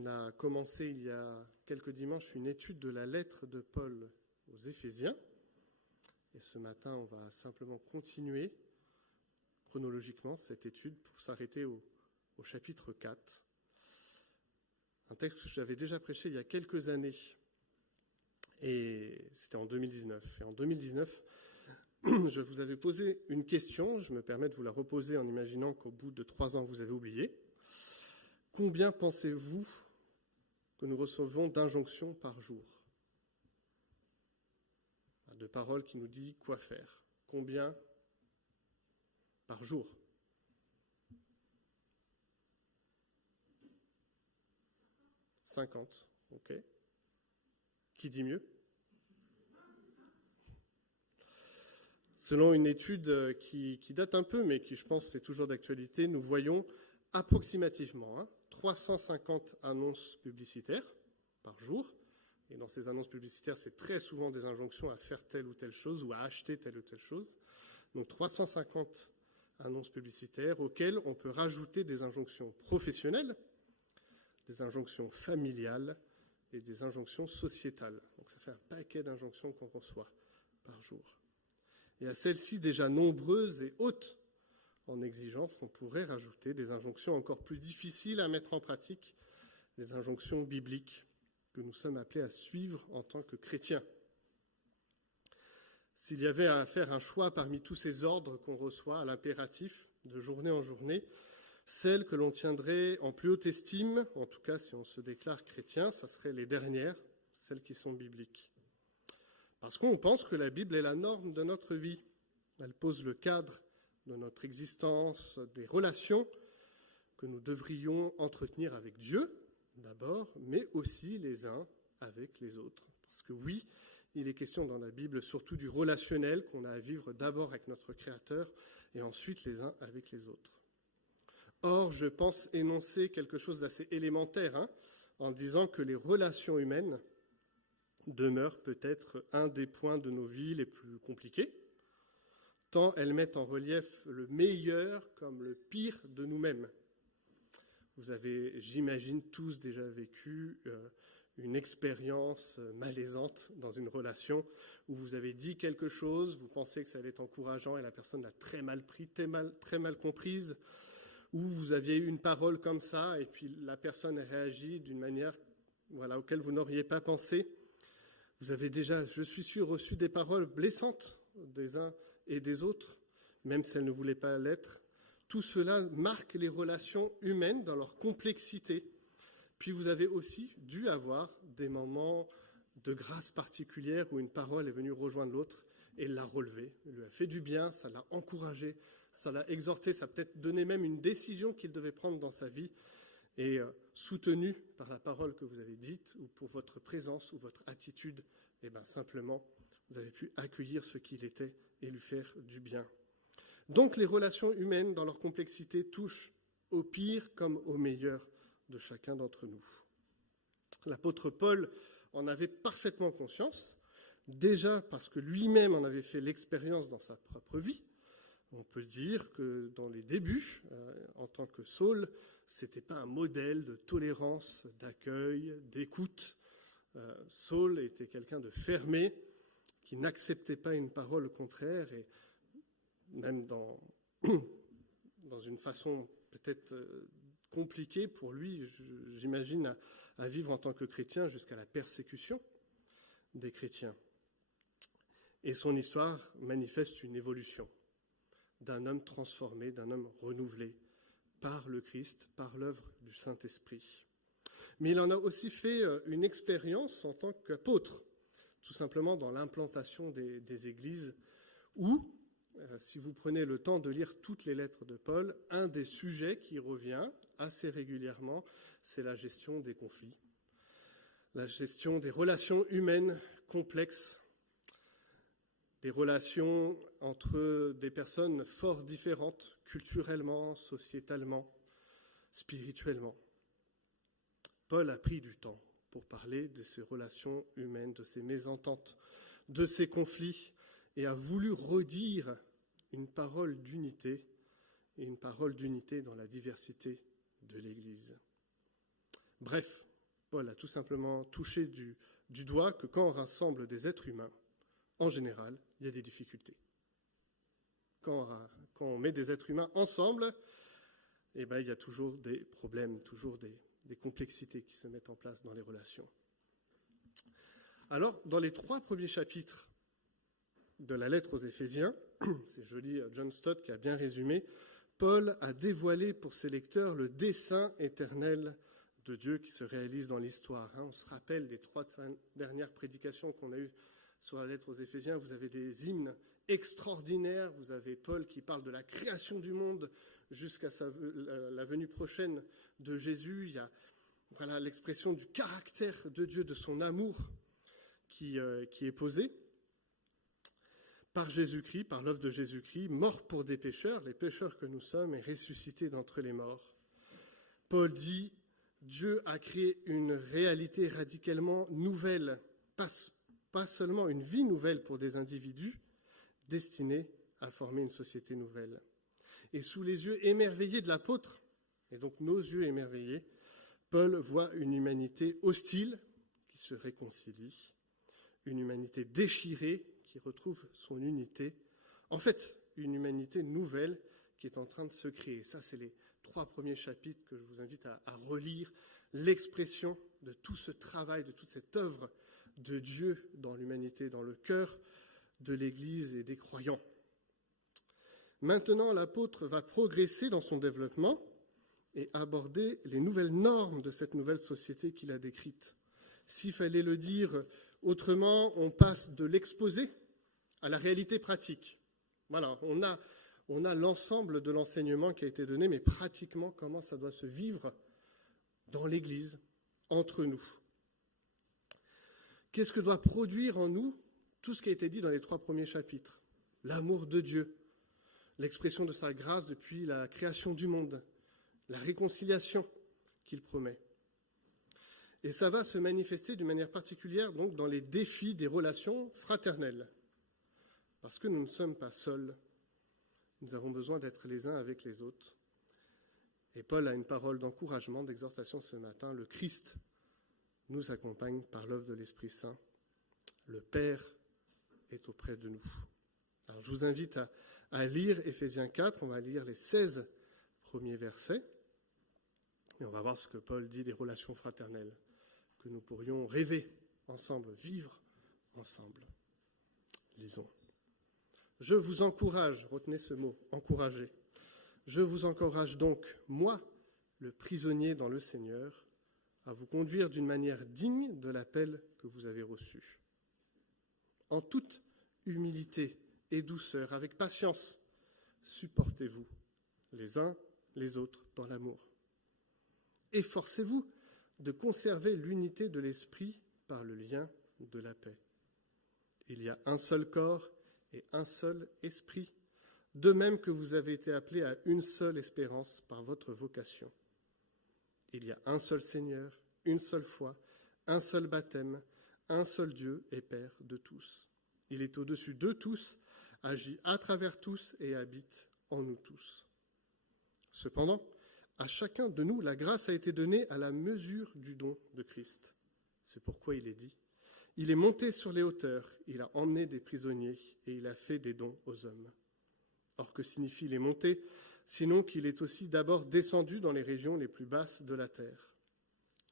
On a commencé il y a quelques dimanches une étude de la lettre de Paul aux Éphésiens. Et ce matin, on va simplement continuer chronologiquement cette étude pour s'arrêter au chapitre 4. Un texte que j'avais déjà prêché il y a quelques années. Et c'était en 2019. Et en 2019, je vous avais posé une question. Je me permets de vous la reposer en imaginant qu'au bout de 3 ans, vous avez oublié. Combien pensez-vous que nous recevons d'injonctions par jour ? De paroles qui nous disent quoi faire. Combien par jour ? 50, ok. Qui dit mieux ? Selon une étude qui date un peu, mais qui je pense est toujours d'actualité, nous voyons approximativement 350 annonces publicitaires par jour. Et dans ces annonces publicitaires, c'est très souvent des injonctions à faire telle ou telle chose ou à acheter telle ou telle chose. Donc 350 annonces publicitaires auxquelles on peut rajouter des injonctions professionnelles, des injonctions familiales et des injonctions sociétales. Donc ça fait un paquet d'injonctions qu'on reçoit par jour. Et à celles-ci déjà nombreuses et hautes en exigence, on pourrait rajouter des injonctions encore plus difficiles à mettre en pratique, des injonctions bibliques que nous sommes appelés à suivre en tant que chrétiens. S'il y avait à faire un choix parmi tous ces ordres qu'on reçoit à l'impératif, de journée en journée, celles que l'on tiendrait en plus haute estime, en tout cas si on se déclare chrétien, ça serait les dernières, celles qui sont bibliques. Parce qu'on pense que la Bible est la norme de notre vie. Elle pose le cadre de notre existence, des relations que nous devrions entretenir avec Dieu, d'abord, mais aussi les uns avec les autres. Parce que oui, il est question dans la Bible surtout du relationnel qu'on a à vivre d'abord avec notre Créateur et ensuite les uns avec les autres. Or, je pense énoncer quelque chose d'assez élémentaire en disant que les relations humaines demeurent peut-être un des points de nos vies les plus compliqués, tant elles mettent en relief le meilleur comme le pire de nous-mêmes. Vous avez, j'imagine, tous déjà vécu une expérience malaisante dans une relation où vous avez dit quelque chose, vous pensez que ça allait être encourageant et la personne l'a très mal pris, très mal comprise, ou vous aviez eu une parole comme ça et puis la personne a réagi d'une manière auquel vous n'auriez pas pensé. Vous avez déjà, je suis sûr, reçu des paroles blessantes des uns et des autres, même si elles ne voulaient pas l'être. Tout cela marque les relations humaines dans leur complexité. Puis vous avez aussi dû avoir des moments de grâce particulière où une parole est venue rejoindre l'autre et l'a relevé. Elle lui a fait du bien, ça l'a encouragé, ça l'a exhorté, ça a peut-être donné même une décision qu'il devait prendre dans sa vie. Et soutenu par la parole que vous avez dite ou pour votre présence ou votre attitude, simplement, vous avez pu accueillir ce qu'il était et lui faire du bien. Donc les relations humaines, dans leur complexité, touchent au pire comme au meilleur de chacun d'entre nous. L'apôtre Paul en avait parfaitement conscience, déjà parce que lui-même en avait fait l'expérience dans sa propre vie. On peut dire que dans les débuts, en tant que Saul, c'était pas un modèle de tolérance, d'accueil, d'écoute. Saul était quelqu'un de fermé, qui n'acceptait pas une parole contraire, et même dans une façon peut-être compliquée pour lui, j'imagine, à vivre en tant que chrétien jusqu'à la persécution des chrétiens. Et son histoire manifeste une évolution d'un homme transformé, d'un homme renouvelé par le Christ, par l'œuvre du Saint-Esprit. Mais il en a aussi fait une expérience en tant qu'apôtre, tout simplement dans l'implantation des églises, où, si vous prenez le temps de lire toutes les lettres de Paul, un des sujets qui revient assez régulièrement, c'est la gestion des conflits, la gestion des relations humaines complexes, des relations entre des personnes fort différentes, culturellement, sociétalement, spirituellement. Paul a pris du temps pour parler de ces relations humaines, de ces mésententes, de ces conflits, et a voulu redire une parole d'unité, et une parole d'unité dans la diversité de l'Église. Bref, Paul a tout simplement touché du doigt que quand on rassemble des êtres humains, en général, il y a des difficultés. Quand on met des êtres humains ensemble, il y a toujours des problèmes, toujours des complexités qui se mettent en place dans les relations. Alors, dans les 3 premiers chapitres de la lettre aux Éphésiens, c'est joli, John Stott qui a bien résumé, Paul a dévoilé pour ses lecteurs le dessein éternel de Dieu qui se réalise dans l'histoire. On se rappelle des 3 dernières prédications qu'on a eues sur la lettre aux Éphésiens. Vous avez des hymnes extraordinaires. Vous avez Paul qui parle de la création du monde jusqu'à la venue prochaine de Jésus. Il y a l'expression du caractère de Dieu, de son amour qui est posée par Jésus-Christ, par l'œuvre de Jésus-Christ, mort pour des pécheurs, les pécheurs que nous sommes, et ressuscité d'entre les morts. Paul dit, Dieu a créé une réalité radicalement nouvelle, pas seulement une vie nouvelle pour des individus destinés à former une société nouvelle. Et sous les yeux émerveillés de l'apôtre, et donc nos yeux émerveillés, Paul voit une humanité hostile qui se réconcilie, une humanité déchirée qui retrouve son unité. En fait, une humanité nouvelle qui est en train de se créer. Ça, c'est les 3 premiers chapitres que je vous invite à relire. L'expression de tout ce travail, de toute cette œuvre de Dieu dans l'humanité, dans le cœur de l'Église et des croyants. Maintenant, l'apôtre va progresser dans son développement et aborder les nouvelles normes de cette nouvelle société qu'il a décrite. S'il fallait le dire autrement, on passe de l'exposé à la réalité pratique. Voilà, on a l'ensemble de l'enseignement qui a été donné, mais pratiquement comment ça doit se vivre dans l'Église, entre nous. Qu'est-ce que doit produire en nous tout ce qui a été dit dans les 3 premiers chapitres? L'amour de Dieu, l'expression de sa grâce depuis la création du monde, la réconciliation qu'il promet. Et ça va se manifester d'une manière particulière donc dans les défis des relations fraternelles. Parce que nous ne sommes pas seuls. Nous avons besoin d'être les uns avec les autres. Et Paul a une parole d'encouragement, d'exhortation ce matin. Le Christ nous accompagne par l'œuvre de l'Esprit Saint. Le Père est auprès de nous. Alors je vous invite à lire Éphésiens 4. On va lire les 16 premiers versets. Et on va voir ce que Paul dit des relations fraternelles que nous pourrions rêver ensemble, vivre ensemble. Lisons. Je vous encourage, retenez ce mot, encourager. Je vous encourage donc, moi, le prisonnier dans le Seigneur, à vous conduire d'une manière digne de l'appel que vous avez reçu. En toute humilité et douceur, avec patience, supportez-vous les uns les autres dans l'amour. Efforcez-vous de conserver l'unité de l'esprit par le lien de la paix. Il y a un seul corps et un seul esprit, de même que vous avez été appelés à une seule espérance par votre vocation. Il y a un seul Seigneur, une seule foi, un seul baptême, un seul Dieu et Père de tous. Il est au-dessus de tous, agit à travers tous et habite en nous tous. Cependant, à chacun de nous, la grâce a été donnée à la mesure du don de Christ. C'est pourquoi il est dit, il est monté sur les hauteurs, il a emmené des prisonniers et il a fait des dons aux hommes. Or, que signifie il est monté, sinon qu'il est aussi d'abord descendu dans les régions les plus basses de la terre.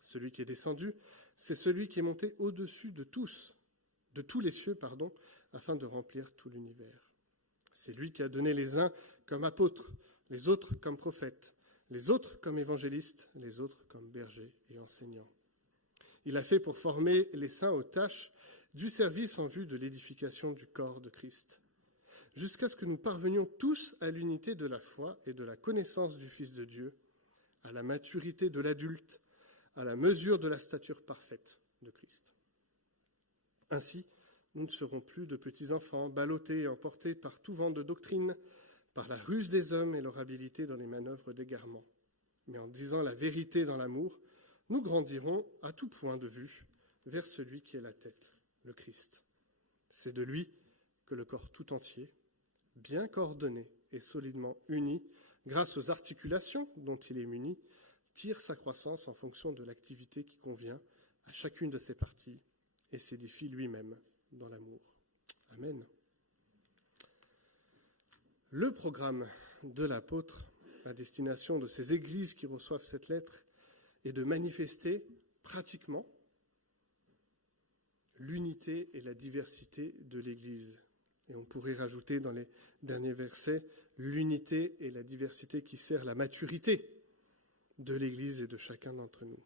Celui qui est descendu, c'est celui qui est monté au-dessus de tous les cieux, afin de remplir tout l'univers. C'est lui qui a donné les uns comme apôtres, les autres comme prophètes, les autres comme évangélistes, les autres comme bergers et enseignants. Il a fait pour former les saints aux tâches du service en vue de l'édification du corps de Christ, jusqu'à ce que nous parvenions tous à l'unité de la foi et de la connaissance du Fils de Dieu, à la maturité de l'adulte, à la mesure de la stature parfaite de Christ. Ainsi, nous ne serons plus de petits enfants, ballottés et emportés par tout vent de doctrine, par la ruse des hommes et leur habileté dans les manœuvres d'égarement. Mais en disant la vérité dans l'amour, nous grandirons à tout point de vue vers celui qui est la tête, le Christ. C'est de lui que le corps tout entier, bien coordonné et solidement uni, grâce aux articulations dont il est muni, tire sa croissance en fonction de l'activité qui convient à chacune de ses parties et s'édifie lui-même dans l'amour. Amen. Le programme de l'apôtre à destination de ces églises qui reçoivent cette lettre est de manifester pratiquement l'unité et la diversité de l'Église. Et on pourrait rajouter dans les derniers versets l'unité et la diversité qui sert la maturité de l'Église et de chacun d'entre nous.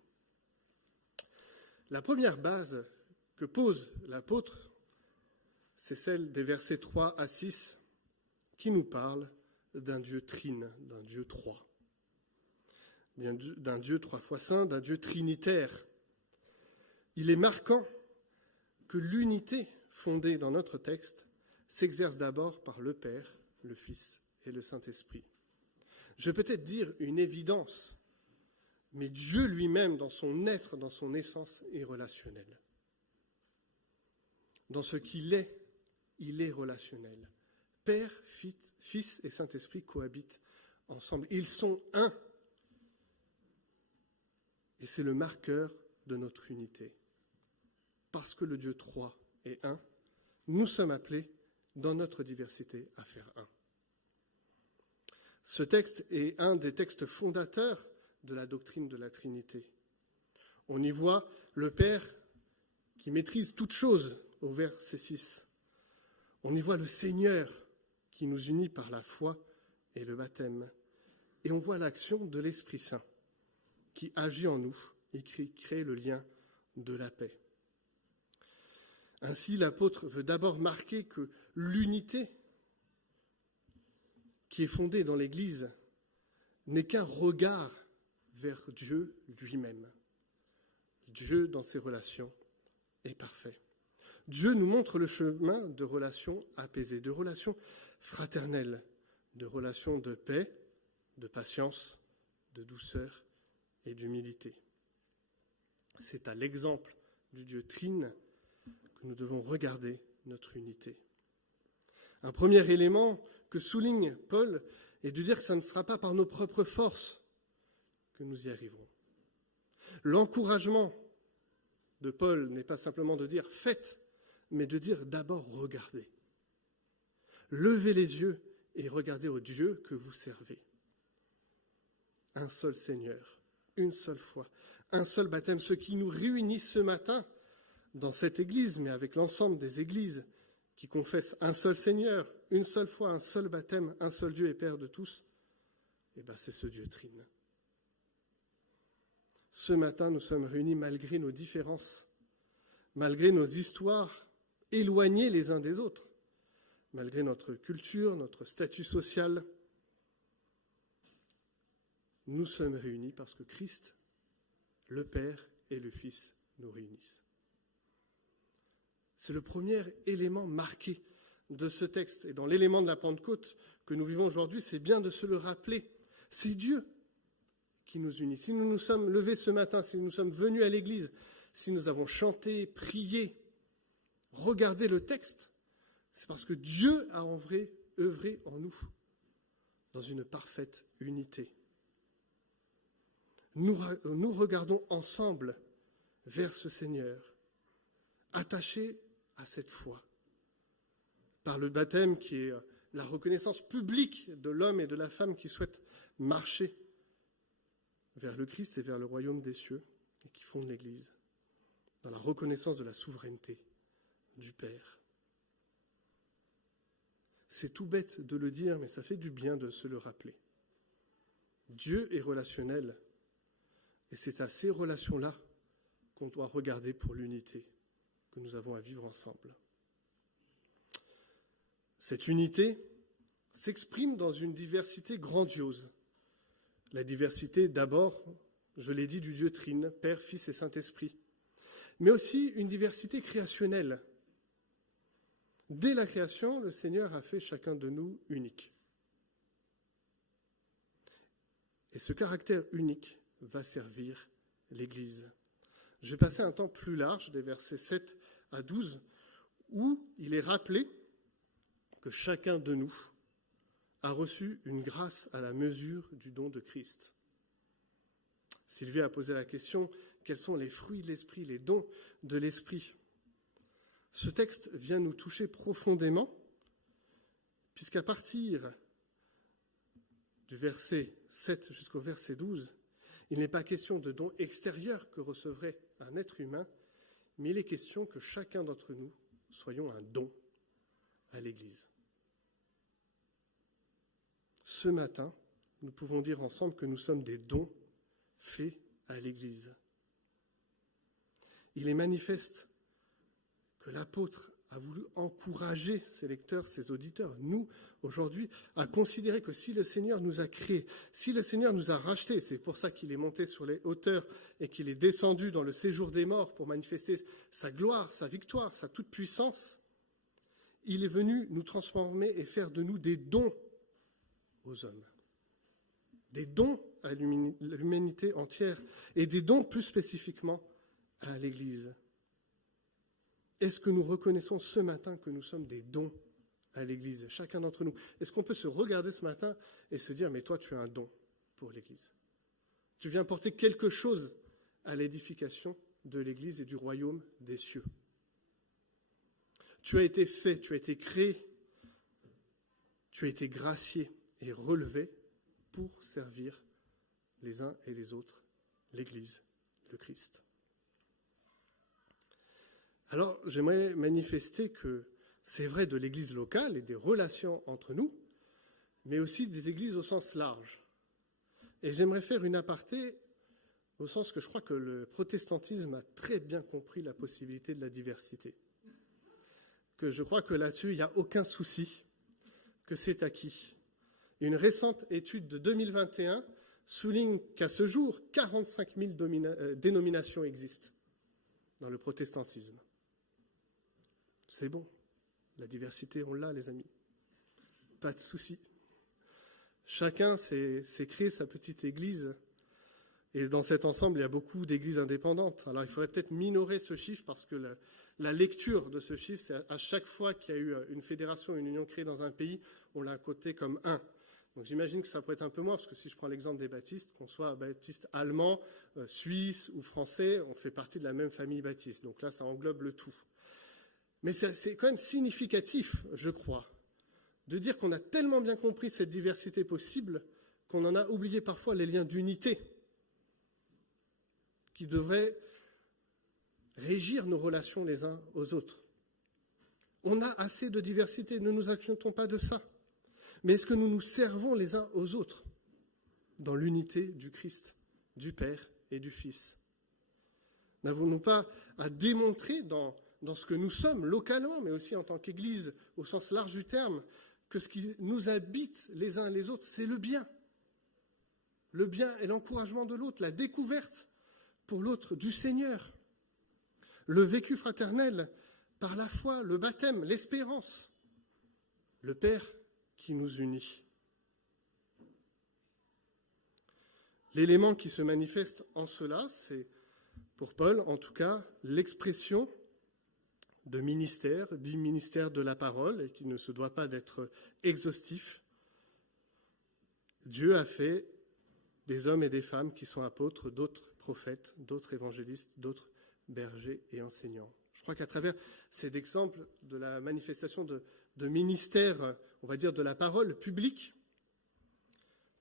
La première base que pose l'apôtre, c'est celle des versets 3 à 6 qui nous parle d'un Dieu trine, d'un Dieu trois, d'un Dieu trois fois saint, d'un Dieu trinitaire. Il est marquant que l'unité fondée dans notre texte s'exerce d'abord par le Père, le Fils et le Saint-Esprit. Je vais peut-être dire une évidence, mais Dieu lui-même, dans son être, dans son essence, est relationnel. Dans ce qu'il est, il est relationnel. Père, Fils et Saint-Esprit cohabitent ensemble. Ils sont un. Et c'est le marqueur de notre unité. Parce que le Dieu trois est un, nous sommes appelés, dans notre diversité, à faire un. Ce texte est un des textes fondateurs de la doctrine de la Trinité. On y voit le Père qui maîtrise toutes choses, au verset 6. On y voit le Seigneur qui nous unit par la foi et le baptême. Et on voit l'action de l'Esprit Saint qui agit en nous et qui crée le lien de la paix. Ainsi, l'apôtre veut d'abord marquer que l'unité qui est fondée dans l'Église n'est qu'un regard vers Dieu lui-même. Dieu, dans ses relations, est parfait. Dieu nous montre le chemin de relations apaisées, de relations fraternelles, de relations de paix, de patience, de douceur et d'humilité. C'est à l'exemple du Dieu trine que nous devons regarder notre unité. Un premier élément que souligne Paul est de dire que ça ne sera pas par nos propres forces que nous y arriverons. L'encouragement de Paul n'est pas simplement de dire « faites », mais de dire d'abord « regardez ». Levez les yeux et regardez au Dieu que vous servez. Un seul Seigneur, une seule foi, un seul baptême. Ce qui nous réunit ce matin dans cette Église, mais avec l'ensemble des Églises qui confessent un seul Seigneur, une seule foi, un seul baptême, un seul Dieu et Père de tous, c'est ce Dieu trine. Ce matin, nous sommes réunis malgré nos différences, malgré nos histoires éloignées les uns des autres, malgré notre culture, notre statut social. Nous sommes réunis parce que Christ, le Père et le Fils nous réunissent. C'est le premier élément marqué de ce texte. Et dans l'élément de la Pentecôte que nous vivons aujourd'hui, c'est bien de se le rappeler. C'est Dieu qui nous unit. Si nous nous sommes levés ce matin, si nous sommes venus à l'église, si nous avons chanté, prié, regardé le texte, c'est parce que Dieu a en vrai œuvré en nous dans une parfaite unité. Nous regardons ensemble vers ce Seigneur, attachés à cette foi, par le baptême qui est la reconnaissance publique de l'homme et de la femme qui souhaitent marcher vers le Christ et vers le royaume des cieux et qui fondent l'Église, dans la reconnaissance de la souveraineté du Père. C'est tout bête de le dire, mais ça fait du bien de se le rappeler. Dieu est relationnel, et c'est à ces relations-là qu'on doit regarder pour l'unité que nous avons à vivre ensemble. Cette unité s'exprime dans une diversité grandiose. La diversité, d'abord, je l'ai dit, du Dieu trine, Père, Fils et Saint-Esprit, mais aussi une diversité créationnelle. Dès la création, le Seigneur a fait chacun de nous unique. Et ce caractère unique va servir l'Église. Je vais passer un temps plus large, des versets 7 à 12, où il est rappelé que chacun de nous a reçu une grâce à la mesure du don de Christ. Sylvie a posé la question, quels sont les fruits de l'esprit, les dons de l'esprit? Ce texte vient nous toucher profondément, puisqu'à partir du verset 7 jusqu'au verset 12, il n'est pas question de dons extérieurs que recevrait un être humain, mais il est question que chacun d'entre nous soyons un don à l'Église. Ce matin, nous pouvons dire ensemble que nous sommes des dons faits à l'Église. Il est manifeste que l'apôtre a voulu encourager ses lecteurs, ses auditeurs, nous, aujourd'hui, à considérer que si le Seigneur nous a créés, si le Seigneur nous a rachetés, c'est pour ça qu'il est monté sur les hauteurs et qu'il est descendu dans le séjour des morts pour manifester sa gloire, sa victoire, sa toute-puissance, il est venu nous transformer et faire de nous des dons aux hommes. Des dons à l'humanité entière et des dons plus spécifiquement à l'Église. Est-ce que nous reconnaissons ce matin que nous sommes des dons à l'Église, chacun d'entre nous? Est-ce qu'on peut se regarder ce matin et se dire, mais toi, tu as un don pour l'Église. Tu viens porter quelque chose à l'édification de l'Église et du royaume des cieux. Tu as été fait, tu as été créé, tu as été gracié et relevé pour servir les uns et les autres, l'Église, le Christ. Alors, j'aimerais manifester que c'est vrai de l'Église locale et des relations entre nous, mais aussi des églises au sens large. Et j'aimerais faire une aparté au sens que je crois que le protestantisme a très bien compris la possibilité de la diversité. Que je crois que là-dessus, il n'y a aucun souci, que c'est acquis. Une récente étude de 2021 souligne qu'à ce jour, 45 000 dénominations existent dans le protestantisme. C'est bon, la diversité, on l'a, les amis. Pas de souci. Chacun s'est créé sa petite église. Et dans cet ensemble, il y a beaucoup d'églises indépendantes. Alors, il faudrait peut-être minorer ce chiffre parce que la lecture de ce chiffre, c'est à chaque fois qu'il y a eu une fédération, une union créée dans un pays, on l'a coté comme 1. Donc, j'imagine que ça pourrait être un peu moins, parce que si je prends l'exemple des baptistes, qu'on soit baptiste allemand, suisse ou français, on fait partie de la même famille baptiste. Donc là, ça englobe le tout. Mais c'est quand même significatif, je crois, de dire qu'on a tellement bien compris cette diversité possible qu'on en a oublié parfois les liens d'unité qui devraient régir nos relations les uns aux autres. On a assez de diversité, ne nous inquiétons pas de ça. Mais est-ce que nous nous servons les uns aux autres dans l'unité du Christ, du Père et du Fils? N'avons-nous pas à démontrer dans ce que nous sommes localement, mais aussi en tant qu'Église, au sens large du terme, que ce qui nous habite les uns les autres, c'est le bien. Le bien et l'encouragement de l'autre, la découverte pour l'autre du Seigneur. Le vécu fraternel par la foi, le baptême, l'espérance. Le Père qui nous unit. L'élément qui se manifeste en cela, c'est, pour Paul en tout cas, l'expression de ministère, dit ministère de la parole, et qui ne se doit pas d'être exhaustif. Dieu a fait des hommes et des femmes qui sont apôtres, d'autres prophètes, d'autres évangélistes, d'autres bergers et enseignants. Je crois qu'à travers cet exemple de la manifestation de ministère, on va dire de la parole publique,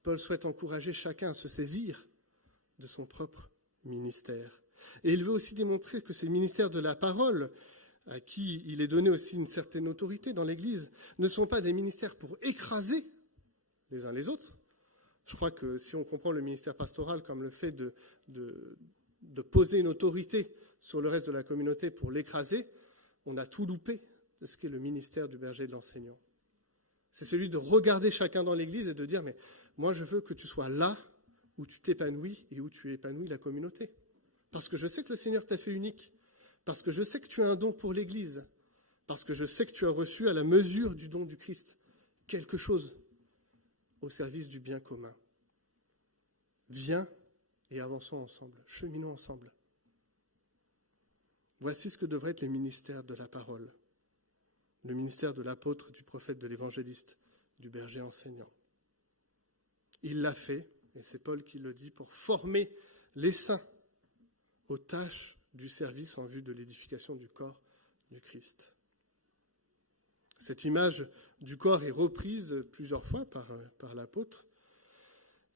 Paul souhaite encourager chacun à se saisir de son propre ministère. Et il veut aussi démontrer que ces ministères de la parole, à qui il est donné aussi une certaine autorité dans l'Église, ne sont pas des ministères pour écraser les uns les autres. Je crois que si on comprend le ministère pastoral comme le fait de poser une autorité sur le reste de la communauté pour l'écraser, on a tout loupé de ce qu'est le ministère du berger et de l'enseignant. C'est celui de regarder chacun dans l'Église et de dire, mais moi je veux que tu sois là où tu t'épanouis et où tu épanouis la communauté. Parce que je sais que le Seigneur t'a fait unique. Parce que je sais que tu as un don pour l'Église, parce que je sais que tu as reçu à la mesure du don du Christ quelque chose au service du bien commun. Viens et avançons ensemble, cheminons ensemble. Voici ce que devraient être les ministères de la parole, le ministère de l'apôtre, du prophète, de l'évangéliste, du berger enseignant. Il l'a fait, et c'est Paul qui le dit, pour former les saints aux tâches du service en vue de l'édification du corps du Christ. Cette image du corps est reprise plusieurs fois par l'apôtre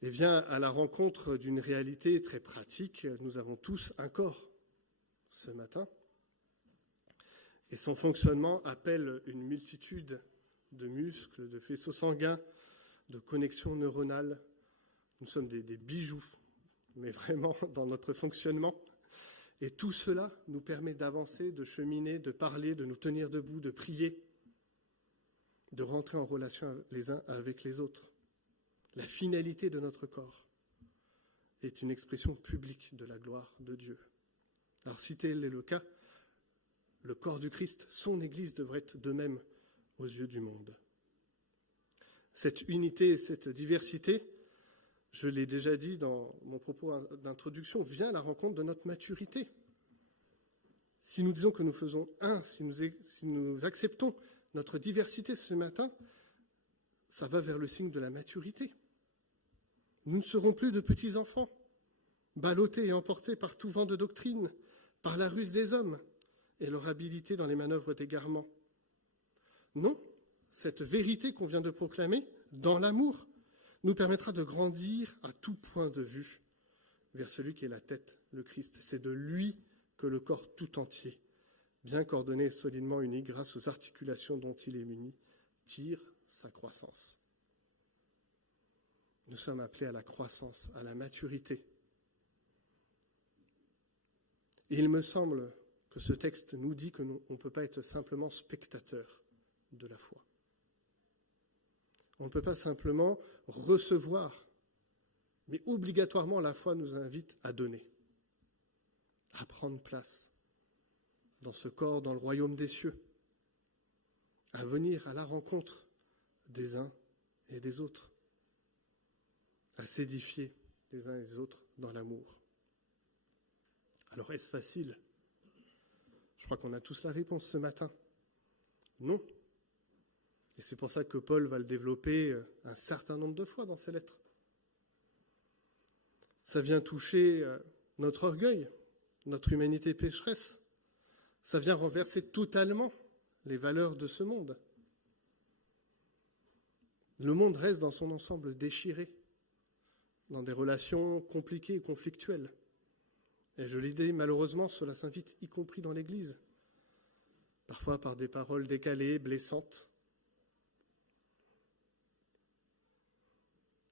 et vient à la rencontre d'une réalité très pratique. Nous avons tous un corps ce matin et son fonctionnement appelle une multitude de muscles, de faisceaux sanguins, de connexions neuronales. Nous sommes des bijoux, mais vraiment dans notre fonctionnement. Et tout cela nous permet d'avancer, de cheminer, de parler, de nous tenir debout, de prier, de rentrer en relation les uns avec les autres. La finalité de notre corps est une expression publique de la gloire de Dieu. Alors si tel est le cas, le corps du Christ, son Église devrait être de même aux yeux du monde. Cette unité et cette diversité, je l'ai déjà dit dans mon propos d'introduction, vient à la rencontre de notre maturité. Si nous disons que nous faisons un, si nous acceptons notre diversité ce matin, ça va vers le signe de la maturité. Nous ne serons plus de petits enfants, ballottés et emportés par tout vent de doctrine, par la ruse des hommes et leur habileté dans les manœuvres d'égarement. Non, cette vérité qu'on vient de proclamer, dans l'amour, nous permettra de grandir à tout point de vue vers celui qui est la tête, le Christ. C'est de lui que le corps tout entier, bien coordonné et solidement uni grâce aux articulations dont il est muni, tire sa croissance. Nous sommes appelés à la croissance, à la maturité. Et il me semble que ce texte nous dit qu'on ne peut pas être simplement spectateur de la foi. On ne peut pas simplement recevoir, mais obligatoirement la foi nous invite à donner, à prendre place dans ce corps, dans le royaume des cieux, à venir à la rencontre des uns et des autres, à s'édifier les uns et les autres dans l'amour. Alors est-ce facile ? Je crois qu'on a tous la réponse ce matin. Non. Et c'est pour ça que Paul va le développer un certain nombre de fois dans ses lettres. Ça vient toucher notre orgueil, notre humanité pécheresse. Ça vient renverser totalement les valeurs de ce monde. Le monde reste dans son ensemble déchiré, dans des relations compliquées et conflictuelles. Et je l'ai dit, malheureusement, cela s'invite y compris dans l'Église, parfois par des paroles décalées, blessantes.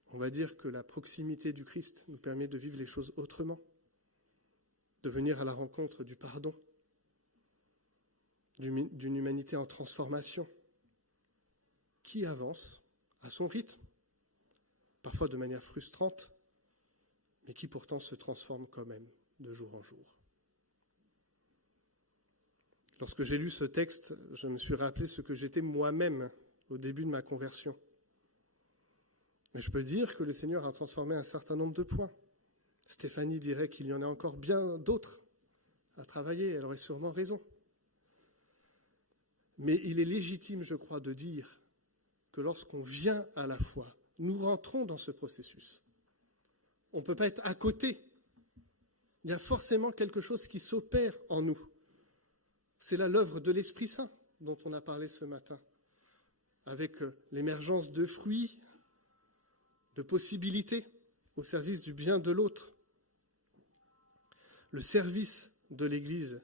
On va dire que la proximité du Christ nous permet de vivre les choses autrement, de venir à la rencontre du pardon, d'une humanité en transformation, qui avance à son rythme, parfois de manière frustrante, mais qui pourtant se transforme quand même de jour en jour. Lorsque j'ai lu ce texte, je me suis rappelé ce que j'étais moi-même au début de ma conversion. Mais je peux dire que le Seigneur a transformé un certain nombre de points. Stéphanie dirait qu'il y en a encore bien d'autres à travailler, elle aurait sûrement raison. Mais il est légitime, je crois, de dire que lorsqu'on vient à la foi, nous rentrons dans ce processus. On ne peut pas être à côté. Il y a forcément quelque chose qui s'opère en nous. C'est là l'œuvre de l'Esprit Saint dont on a parlé ce matin, avec l'émergence de fruits, de possibilités au service du bien de l'autre. Le service de l'Église,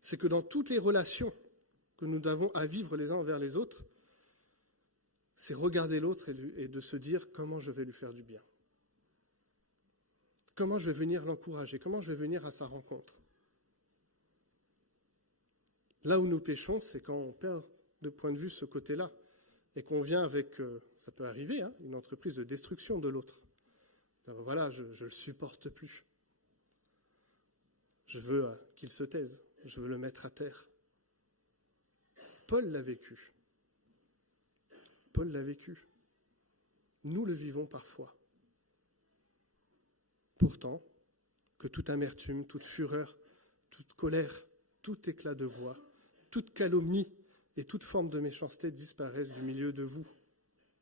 c'est que dans toutes les relations que nous avons à vivre les uns envers les autres, c'est regarder l'autre et de se dire comment je vais lui faire du bien. Comment je vais venir l'encourager, comment je vais venir à sa rencontre. Là où nous péchons, c'est quand on perd de point de vue ce côté-là et qu'on vient avec, ça peut arriver, une entreprise de destruction de l'autre. Alors voilà, je ne le supporte plus. Je veux qu'il se taise, je veux le mettre à terre. Paul l'a vécu. Paul l'a vécu. Nous le vivons parfois. Pourtant, que toute amertume, toute fureur, toute colère, tout éclat de voix, toute calomnie et toute forme de méchanceté disparaissent du milieu de vous,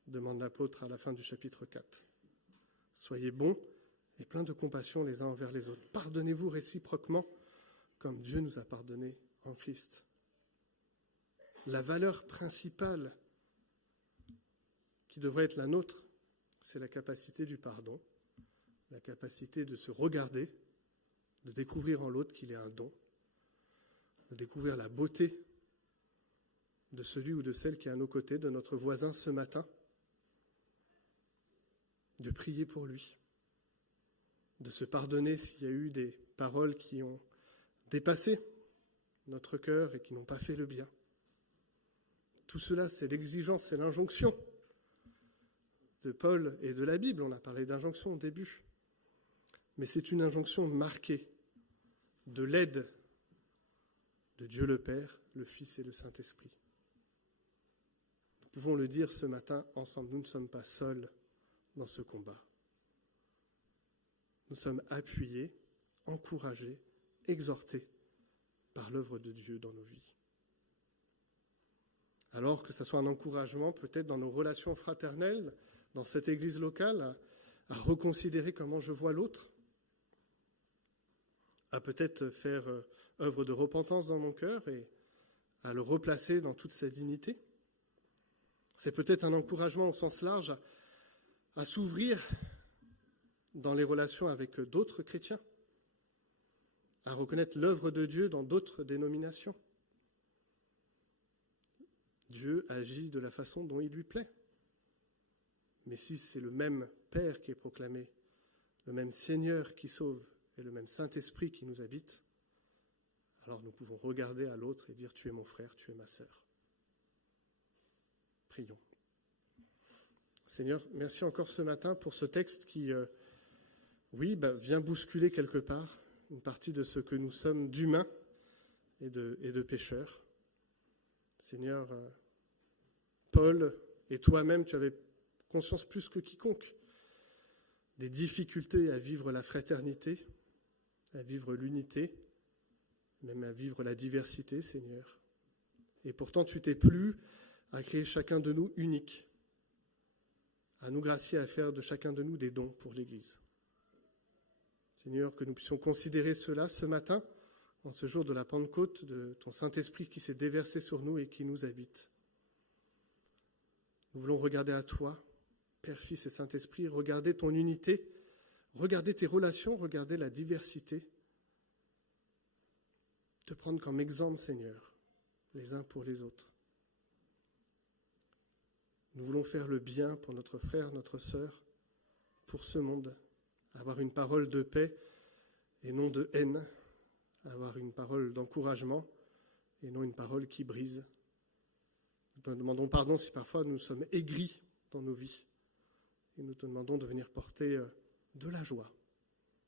demande l'apôtre à la fin du chapitre 4. Soyez bons et plein de compassion les uns envers les autres. Pardonnez-vous réciproquement, comme Dieu nous a pardonné en Christ. La valeur principale qui devrait être la nôtre, c'est la capacité du pardon, la capacité de se regarder, de découvrir en l'autre qu'il est un don, de découvrir la beauté de celui ou de celle qui est à nos côtés, de notre voisin ce matin, de prier pour lui, de se pardonner s'il y a eu des paroles qui ont dépassé notre cœur et qui n'ont pas fait le bien. Tout cela, c'est l'exigence, c'est l'injonction de Paul et de la Bible. On a parlé d'injonction au début. Mais c'est une injonction marquée de l'aide de Dieu le Père, le Fils et le Saint-Esprit. Nous pouvons le dire ce matin ensemble, nous ne sommes pas seuls dans ce combat. Nous sommes appuyés, encouragés, exhortés par l'œuvre de Dieu dans nos vies. Alors que ce soit un encouragement peut-être dans nos relations fraternelles, dans cette église locale, à reconsidérer comment je vois l'autre, à peut-être faire œuvre de repentance dans mon cœur et à le replacer dans toute sa dignité. C'est peut-être un encouragement au sens large à s'ouvrir dans les relations avec d'autres chrétiens, à reconnaître l'œuvre de Dieu dans d'autres dénominations. Dieu agit de la façon dont il lui plaît. Mais si c'est le même Père qui est proclamé, le même Seigneur qui sauve et le même Saint-Esprit qui nous habite, alors nous pouvons regarder à l'autre et dire « Tu es mon frère, tu es ma sœur ». Prions. Seigneur, merci encore ce matin pour ce texte qui, vient bousculer quelque part une partie de ce que nous sommes d'humains et de pécheurs. Seigneur, Paul et toi-même, tu avais conscience plus que quiconque des difficultés à vivre la fraternité, à vivre l'unité, même à vivre la diversité, Seigneur. Et pourtant, tu t'es plu à créer chacun de nous unique, à nous gracier à faire de chacun de nous des dons pour l'Église. Seigneur, que nous puissions considérer cela ce matin, en ce jour de la Pentecôte, de ton Saint-Esprit qui s'est déversé sur nous et qui nous habite. Nous voulons regarder à toi, Père, Fils et Saint-Esprit, regarder ton unité, regarder tes relations, regarder la diversité, te prendre comme exemple, Seigneur, les uns pour les autres. Nous voulons faire le bien pour notre frère, notre sœur, pour ce monde, avoir une parole de paix et non de haine, avoir une parole d'encouragement et non une parole qui brise. Nous te demandons pardon si parfois nous sommes aigris dans nos vies et nous te demandons de venir porter de la joie,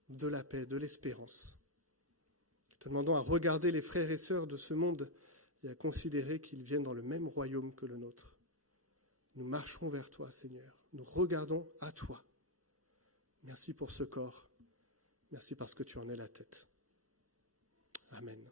de la paix, de l'espérance. Nous te demandons à regarder les frères et sœurs de ce monde et à considérer qu'ils viennent dans le même royaume que le nôtre. Nous marcherons vers toi, Seigneur. Nous regardons à toi. Merci pour ce corps. Merci parce que tu en es la tête. Amen.